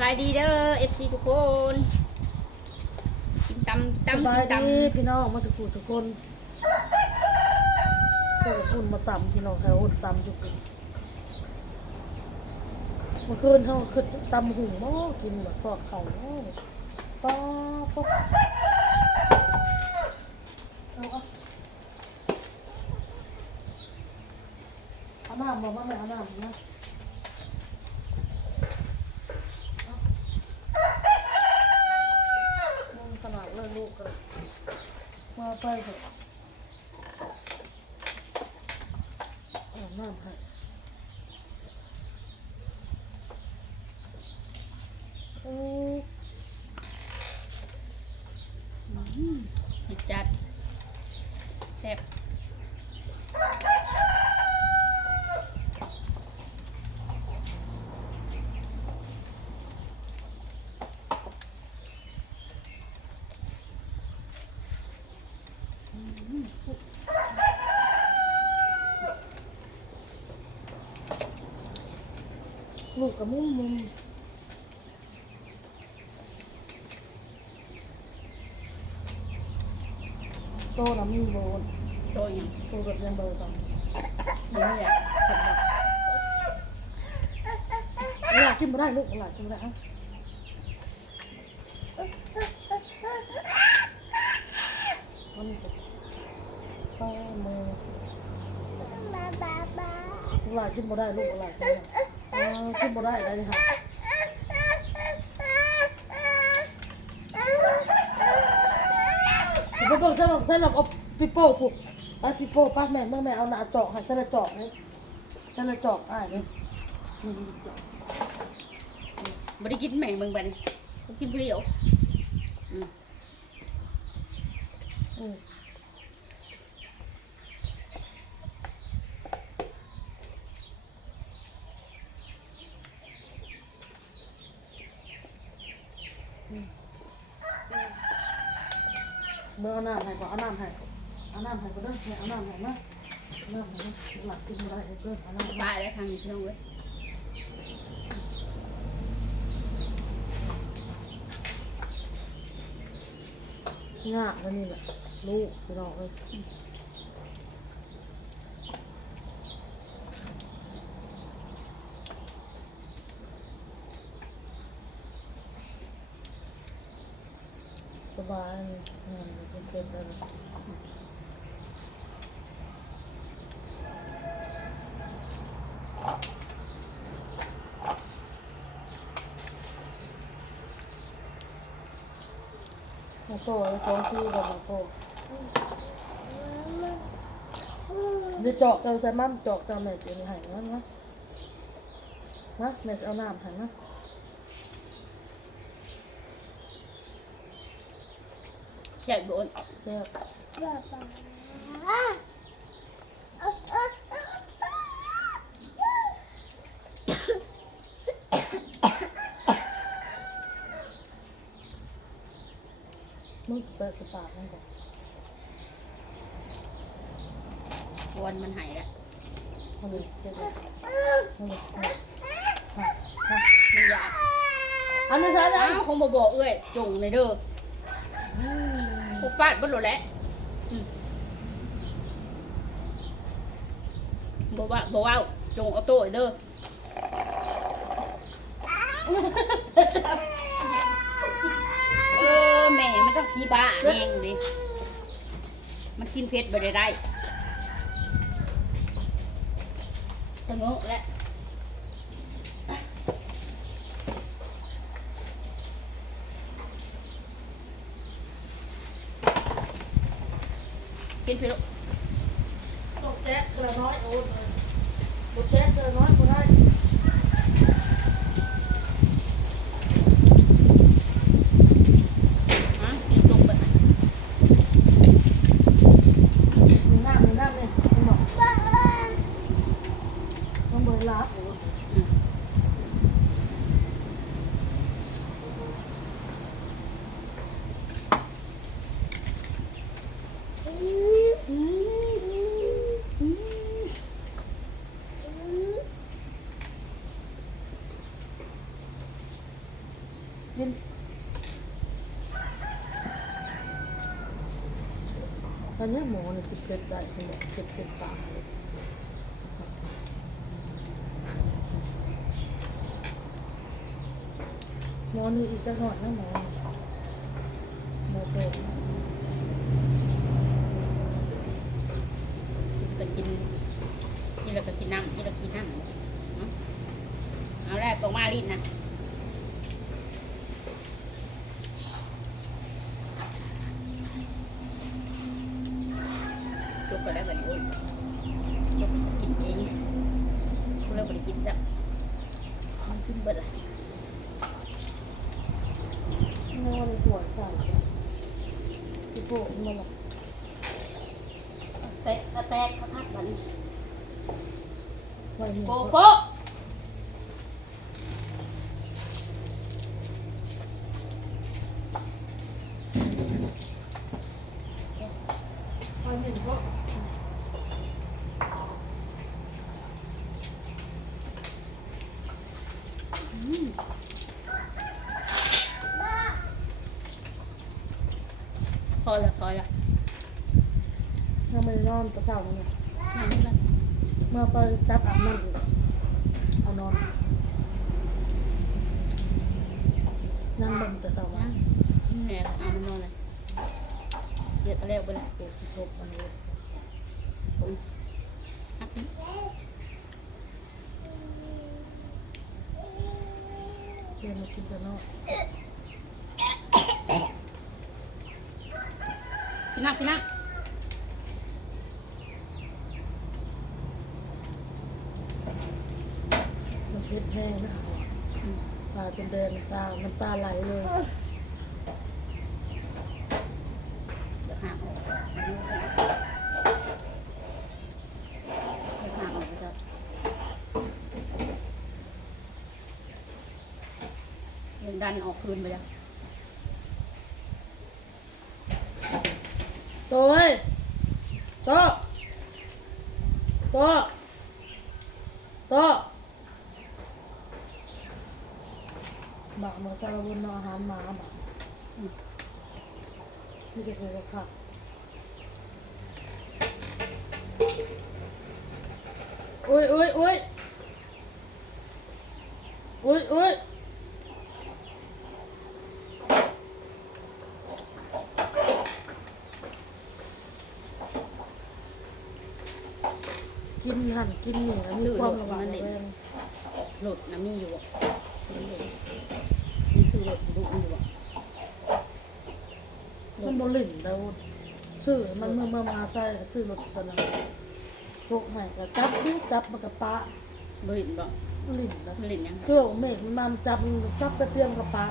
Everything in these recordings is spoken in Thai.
บายดีเด้อ FC ทุกคนกินตำตำบากิยนตดีพี่น้องมาสุขุทุกคนเพื่อคุณมาต่ำพี่น้องแถวต่ำจุกุนเมื่อคืนเขาขึ้นตำหุ่งหม้อกินแบบทอดเข่าหม้อป้าป๊อกเอาเอาเอาน้ำมาบ้างไหมเอาน้ำนะมึงขนาดเลิกลูกกัน มาไปเถอะอาน้ำให้โอ้ำสิจัดแซ่บ ลูกกับมุ้มมุมโตน่ะมีโบนโตยังโตกับยังเบอร์ต่ำนี่แหละเวลากินไม่ได้ลูกเวลากินไม่ได้ฮะมันจะต้มือเวลากินไม่ได้ลูกเวลากินไม่ได้ อ่ากินไม่ได้ได้เลยค่ะเดี๋ยวไปเบิ่งสลับสลับเอาปิโป้ผูกไอ้ปิโป้ป้าแม่แม่แม่เอาหน้าเจาะให้สลับเจาะให้สลับเจาะอ่าเนี่ยบ่ได้กินแม่งเบิ่งบันี้บ่กินเปรี้ยวอืม อืมอืม เมื่อเอาน้ำให้ก่อนเอาน้ำให้เอาน้ำให้ก็ได้ให้เอาน้ำให้นะเอาน้ำให้นะหลักกินไม่ได้เด้อเอาน้ำให้บ้าแล้วทางนี้พี่น้องเว้ยงาแล้วนี่แหละลูกพี่น้องเลย สบายงานเป็นเป็นเลยมาโตแล้วสองที่กับมาโตเดี๋ยวเจาะเจ้าใส่มั่มเจาะเจ้าแม่เสียนี่ให้นะนะนะแม่จะเอาน้ำให้นะ แซ่บบ่อนแซ่บมึงสเปรย์สปามันก่อนวันมันหายล้วเอาเลยเดี๋ยวๆเอาเลยเอาเลยมามามันอยากอันนี้ใช่ไหมอ้าวคงบ่บอกเอ้ยจงเลยเด้อ กูฟาดบ่โลดแล้วอืมบ่ว่าบ่ว่าจงเอาโต้เด้อเออแม่มันต้องขี้บ้าเองดิมันกินเผ็ดไปได้ได้สงบแล้ว กินไปลูกตกแจ๊กเกลือน้อยโอ้ยตกแจ๊กเกลือน้อยกูได้ ฮะกินลงไปไหน มีน้ำมีน้ำเนี่ยมึงบอกต้องเบอร์ลาบโอ้ย อืม กินตอนนี้หมอเนี่ยสิบเจ็ดได้คุณหมอเจ็ดเจ็ดปากเลยหมอนี่อีกจะหน่อยนะหมอหมอโตก็กินนี่เราก็กินน้ำนี่เรากินน้ำเนาะเอาได้ปองมาลิ้นนะ จุกก็ได้แบบนี้จุกกินเองกูเลิกไปกินสักมันขึ้นเบิดละไม่ว่าในหัวใส่พี่โบ้มาหรอกแตะแตกเขาทักมันโกโก้ ไว้หนึ่งก็ พอละพอละยังไม่ได้นอนกระเช้าเนี่ยนั่งนี่ละเมื่อไปจับอาบน้ำอีกเอานอนนั่งเบนกระเช้านั่ว่างแม่เอามันนอนเลยเดี๋ยวเอาแล้วไปละปวดที่ทบอันนี้อักนี่ เรียนมากินกันเนาะพี่นั่งพี่นั่งมันเพชรแห้งนะตาเป็นแดงตา น้ำตาไหลเลย เดี๋ยวหาออกเดี๋ยวหาออกไปจ้ะเรื่อง ดันออกคืนไปจ้ะโต้ยโต้โต้โต้หมักมาซาลาบุนอาหารหมาหมักอืมนี่ก็คือว่าค่ะอุ้ยอุ้ยอุ้ยอุ้ยอุ้ย กินหั่นกินนี่แล้วมีความระวังระแวงหลุดนะมีอยู่อะมีอยู่มีซื้อหลุดดุมีอยู่อะมันบลิ่นแล้วซื้อมันเมื่อเมื่อมาใส่ซื้อรถตอนนั้นพวกแห่ก็จับดิจับมันกับปะบรินบ่มันลิ่นแล้วบรินยังคือเอาเมฆมันมาจับมันจับกระเทียมกับปะ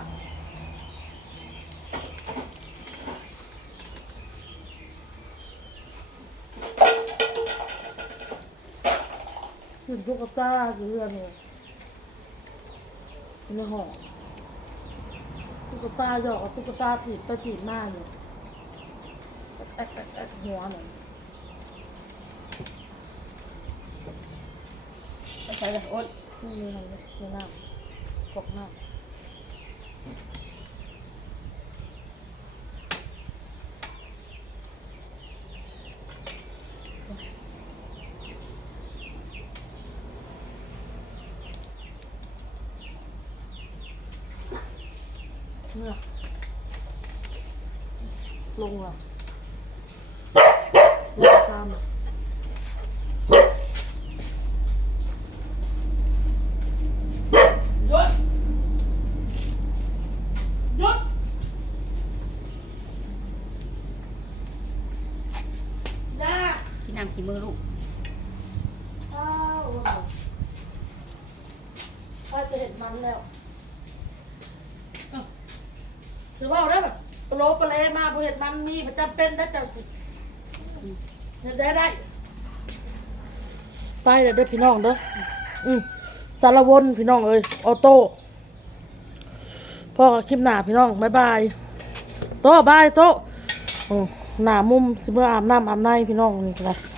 ขึ้นตุ๊กตาอยู่เรื่อนเลยในห้องตุ๊กตาหยอกเอาตุ๊กตาถีบไปถีบมาอยู่แอ๊กแอ๊กแอ๊กหัวหน่อยไปใส่เลยโอ๊ตนี่มีอะไรมีน้ำกอกน้ำ เนี่ยลงอะลงตามอะหยุดหยุดยาที่น้ำที่มือลูกอ้าวป้าจะเห็นมันแล้วอ้าว ถือว่าเอาได้แบบโปรโปเลมาพอเห็นมันมีประจำเป็นได้จังสิเห็นได้ได้ ไปเด้อด้พี่น้องเด้ออืมสารวนพี่น้องเอ้ยออโต้พ่อคลิปหนาพี่น้องบ๊ายบายโต้บายโต้หนามุมสิเมื่ออาบน้ำอาบในพี่น้องนี่ก็ได้